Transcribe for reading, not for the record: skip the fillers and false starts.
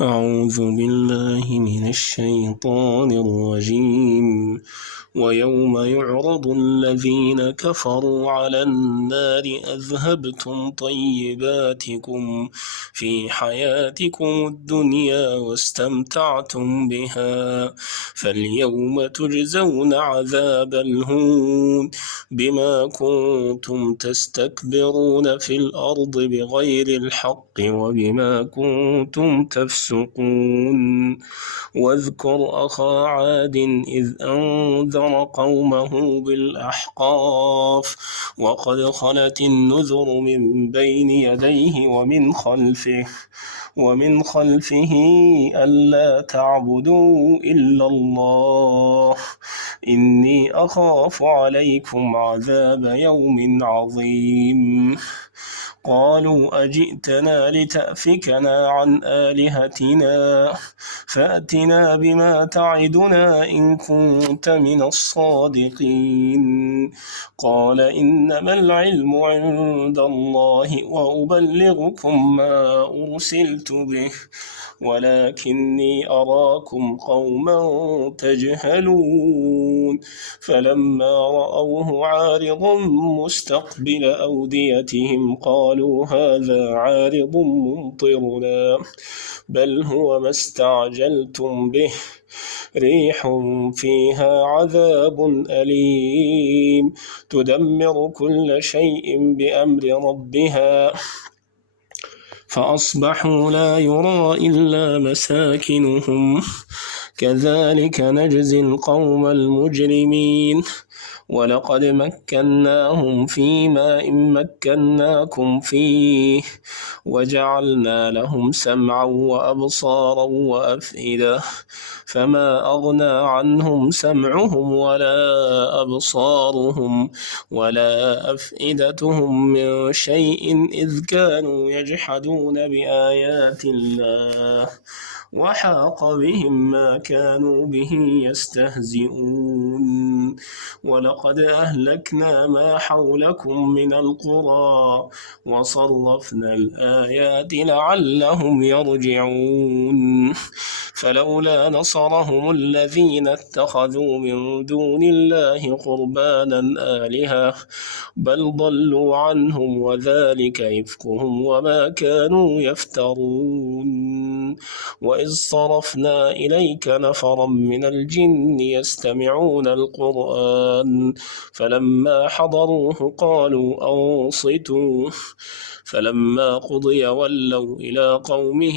أعوذ بالله من الشيطان الرجيم ويوم يعرض الذين كفروا على النار أذهبتم طيباتكم في حياتكم الدنيا واستمتعتم بها فاليوم تجزون عذاب الهون بما كنتم تستكبرون في الأرض بغير الحق وبما كنتم تفسقون. واذكر أخا عاد إذ أنذر قومه بالأحقاف وقد خلت النذر من بين يديه ومن خلفه ألا تعبدوا إلا الله إني أخاف عليكم عذاب يوم عظيم. قالوا أجئتنا لتأفكنا عن آلهتنا فأتنا بما تعدنا إن كنت من الصادقين. قال إنما العلم عند الله وأبلغكم ما أرسلت به ولكني أراكم قوما تجهلون. فلما رأوه عارضا مستقبل أوديتهم قالوا هذا عارض ممطرنا بل هو ما استعجلتم به ريح فيها عذاب أليم تدمر كل شيء بأمر ربها فأصبحوا لا يرى إلا مساكنهم كذلك نجزي القوم المجرمين. ولقد مكناهم فيما إن مكناكم فيه وجعلنا لهم سمعا وأبصارا وأفئدة فما أغنى عنهم سمعهم ولا أبصارهم ولا أفئدتهم من شيء إذ كانوا يجحدون بآيات الله وحاق بهم ما كانوا به يستهزئون. ولقد أهلكنا ما حولكم من القرى وصرفنا الآيات لعلهم يرجعون. فلولا نصرهم الذين اتخذوا من دون الله قربانا آلهة بل ضلوا عنهم وذلك إفكهم وما كانوا يفترون. وإذ صرفنا إليك نفرا من الجن يستمعون القرآن فلما حضروه قالوا أنصتوا فلما قضي ولوا إلى قومهم